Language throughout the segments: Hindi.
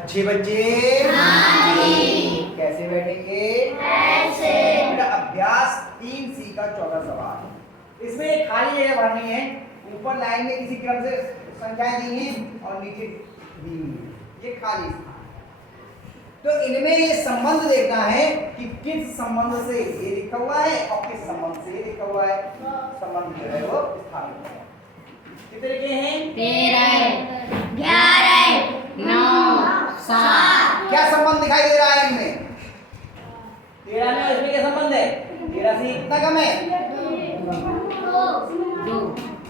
अच्छे बच्चे हाँ जी। कैसे बैठेंगे? ऐसे। बेटा अभ्यास 3C का 14 सवाल। इसमें एक खाली जगह भरनी है। ऊपर लाइन में किसी क्रम से संख्याएं दी हैं और नीचे दी हुई हैं। ये खाली स्थान है। तो इनमें ये संबंध देखना है कि किस संबंध से ये लिखा हुआ है और किस संबंध से ये लिखा हुआ है। संबंध जो है वो स्थापित है। कितने के हैं? 13, 11, 9, 7। क्या संबंध दिखाई दे रहा है इनमें? 13 में इसमें क्या संबंध है? 13 से कितना कम है? 2।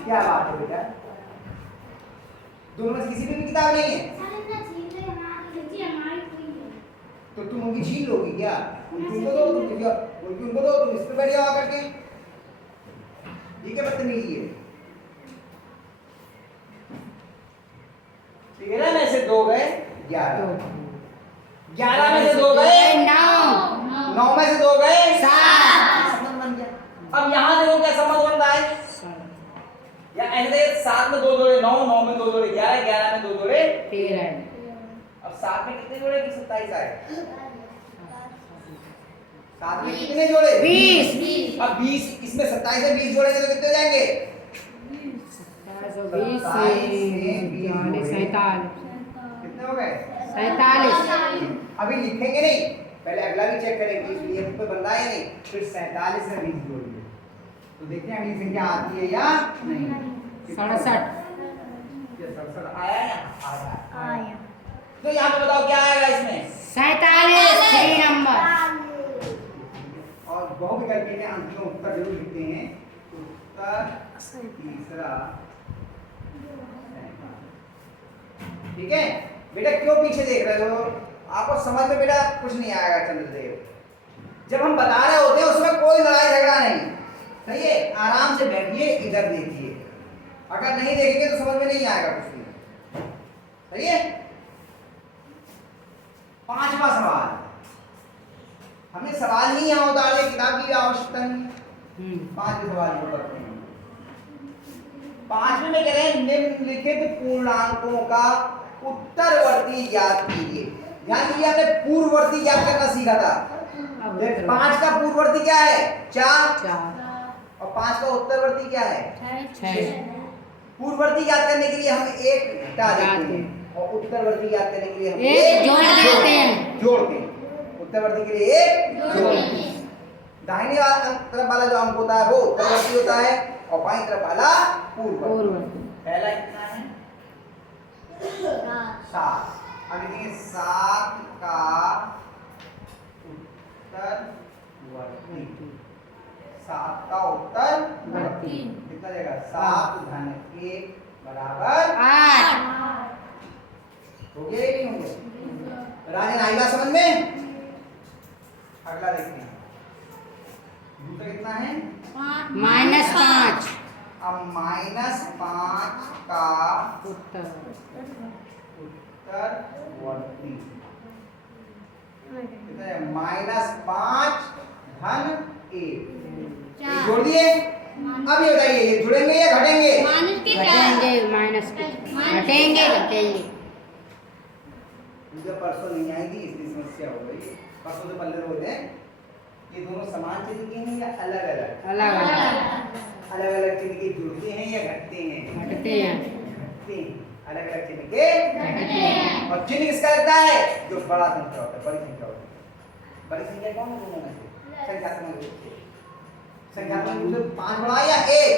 क्या बात है बेटा? दोनों में से किसी में भी किताब नहीं है तो तुम उनकी छीन लोगी क्या? उनको दो, उनको दो, तुम इस पे बैठ जाओ करके। ये क्या बदतमीजी है? 13 में से 2 गए 11, 11 में से 2 गए 9, 9 में से 2 गए 7। संबंध बन गया। अब यहाँ देखो क्या संबंध बन रहा है? या ऐसे 7 में 2 जोड़े 9, 9 में 2 जोड़े 11, 11 में 2 जोड़े 13। अब 7 में कितने जोड़े कि 27 आए? 7 में कितने जोड़े? 20। अब 20 इसमें 27 से 20 जोड़ेंगे तो कितने जाएंगे? 27 से 47। कितने हो गए? 47। अभी लिखेंगे नहीं, पहले अगला भी चेक करेंगे इसलिए हम पे बन रहा है नहीं। फिर 47 से 20 जोड़िए तो देखते हैं अगली संख्या आती है या नहीं। 67। ये 67 आया या आया? तो यहाँ पे बताओ क्या आएगा इसमें? 47 3 नंबर। और बहुविकल्प के अंत में उत्तर जरूर लिखते हैं। उत्तर तीसरा। ठीक है बेटा, क्यों पीछे देख रहे हो? आपको समझ में बेटा कुछ नहीं आएगा चंद्रदेव। जब हम बता रहे होते हैं उसमें कोई लड़ाई झगड़ा नहीं, सही है? आराम से बैठिए, इधर देखिए। अगर नहीं देखेंगे तो समझ में नहीं आएगा कुछ भी, सही है? 5वां सवाल। हमें सवाल ही यहाँ उतार ले, किताब की आवश्यकता नहीं। 5वें सवाल को करते हैं। 5वें में कह रहे हैं निम्नलिखित पूर्णांकों का उत्तरवर्ती ज्ञात कीजिए। ध्यान दीजिए, हमने पूर्ववर्ती ज्ञात करना सीखा था। 5 का पूर्ववर्ती क्या है? 4। और 5 का उत्तरवर्ती क्या है? 6। पूर्ववर्ती ज्ञात करने के लिए हम 1 हटा देते हैं और उत्तरवर्ती ज्ञात करने के लिए हम 1 जोड़ देते हैं। जोड़ते हैं। उत्तरवर्ती के लिए 1 जोड़ते हैं। दाहिने तरफ वाला जो अंक होता है वो उत्तरवर्ती होता है और बाईं तरफ वाला पूर्ववर्ती। पहला कितना है? 7। अब लिखेंगे 7 का उत्तरवर्ती। 7 का उत्तरवर्ती कितना देगा? 7 धन 1 बराबर 8। हो गया कि नहीं हो गया? राजन आएगा समझ में? अगला देखते हैं। दूसरा कितना है? -5। अब -5 का उत्तरवर्ती उत्तरवर्ती कितना है? -5 धन 1 जोड़ दिए। अब ये बताइए, ये जुड़ेंगे या घटेंगे? घटेंगे। माइनस के घटेंगे घटेंगे। मुझे परसों नहीं आएगी इसलिए समस्या हो गई। परसों से पल्ले बोलते हैं ये दोनों समान चिन्ह के हैं या अलग अलग? अलग अलग अलग अलग चिन्ह के जुड़ते हैं या घटते हैं? घटते हैं। घटते हैं। अलग अलग चिन्ह के घटते हैं। और चिन्ह किसका लगता है? जो बड़ा संख्या होता है, बड़ी संख्या होती है। बड़ी संख्या कौन है दोनों में से? संख्यात्मक रूप से। संख्यात्मक रूप से 5 बड़ा या 1?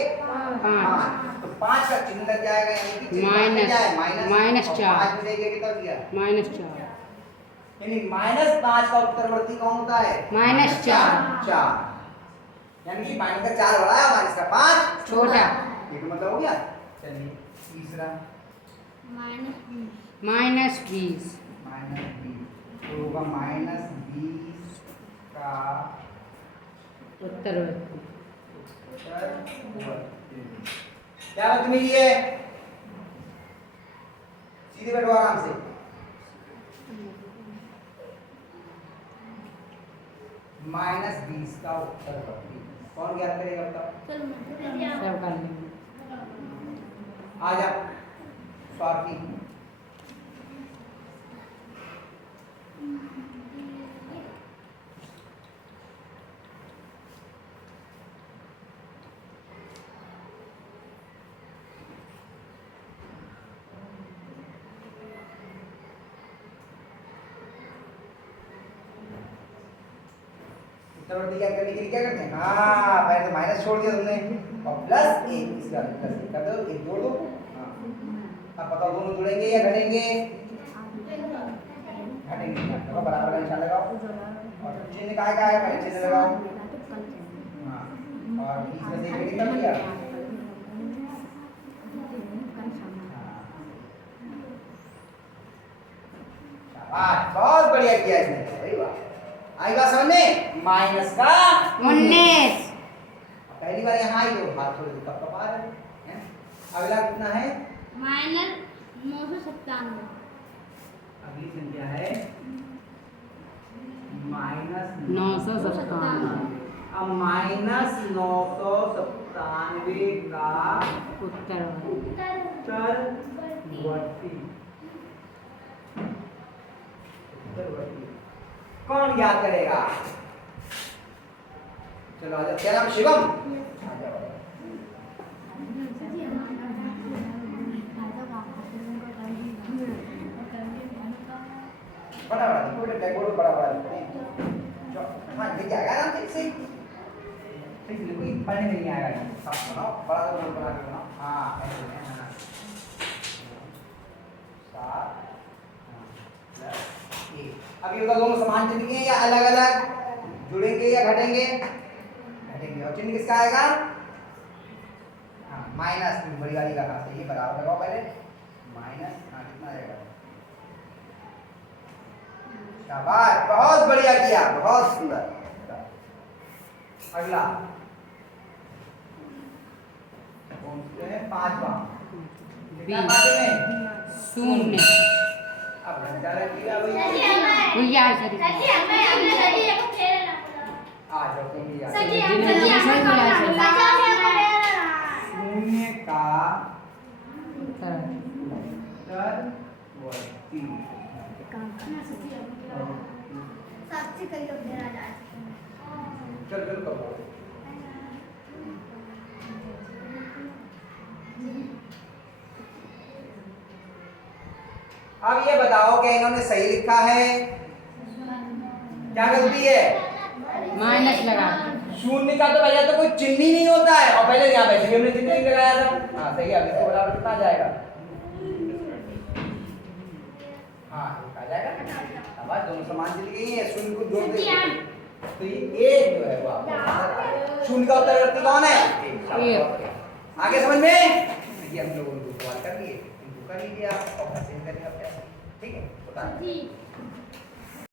5। तो 5 का चिन्ह लग जाएगा, यानी कि चिन्ह क्या है? -4। 5 में देखिए कितना दिया? -4। यानी -5 का उत्तरवर्ती कौन होता है? -4। 4। यानी कि माइनस का 4 बड़ा है, माइनस का 5 छोटा। ये तो मतलब हो गया। चलिए तीसरा -20। तो होगा -20 का उत्तरवर्ती। क्या बदतमीजी है? सीधे बैठो आराम से। -20 का उत्तरवर्ती कौन ज्ञात करेगा बताओ? सब कर लेंगे। आ जा स्वार्थी। उत्तरवर्ती ज्ञात करने के लिए क्या करते हैं? हाँ, पहले तो माइनस छोड़ दिया तुमने और प्लस एक, इसका प्लस एक कर दो, एक जोड़ दो। हाँ, अब बताओ दोनों जुड़ेंगे या घटेंगे? घटेंगे। देखो बराबर का निशान लगाओ और चिन्ह कहाँ है? पहले चिन्ह लगाओ। हाँ, और बीच में से एक निकल गया। हाँ, बहुत बढ़िया किया इसने, सही बात। आई बात समझ में? माइनस का 19 पहली बार यहाँ ही दो हाथ थोड़े कप कप आ रहे हैं। अगला कितना है? -997। अगली संख्या है माइनस 997 अब माइनस 997 का उत्तरवर्ती उत्तरवर्ती कौन याद करेगा? चलो आ जाओ। क्या नाम? शिवम। आ जाओ। बड़ा बड़ा लिखो, ब्लैक बोर्ड बड़ा बड़ा लिखो। हाँ, लिख आएगा आराम से सही। ठीक लिखो, ये पढ़ने में नहीं आएगा। सब बनाओ, बड़ा बोर्ड बना के बनाओ। हाँ, ऐसे है ना। 7 प्लस 1। अब ये बता दोनों समान चिन्ह के हैं या अलग अलग? जुड़ेंगे या घटेंगे? घटेंगे। और चिन्ह किसका आएगा? हाँ, माइनस बड़ी वाली का हाथ से ये बराबर लगाओ पहले। माइनस हाँ कितना आएगा? शाबाश, बहुत बढ़िया किया, बहुत सुंदर। अगला कौन से है? 5वां। कितना पाँचवें में? 0 अब घंटा रख दिया भाई। भैया सर आ जाओ तुम भी आ जाओ। सही बोला है सर। शून्य का उत्तरवर्ती चल चल करो। अब ये बताओ कि इन्होंने सही लिखा है? क्या गलती है? माइनस लगा शून्य का तो भैया तो कोई चिन्ह ही नहीं होता है। और पहले यहाँ वैसे भी हमने चिन्ह नहीं लगाया था। हाँ सही है। अब इसको बराबर कितना आ जाएगा? हाँ एक आ जाएगा। अब आज दोनों समान चिन्ह गई हैं, शून्य को जोड़ देंगे तो ये एक जो है वो आपको शून्य का उत्तरवर्ती कौन है? आगे समझ में? ये हम लोगों ने सवाल कर लिए, इनको कर लीजिए आप और सेंड करिए आप। ठीक है, बता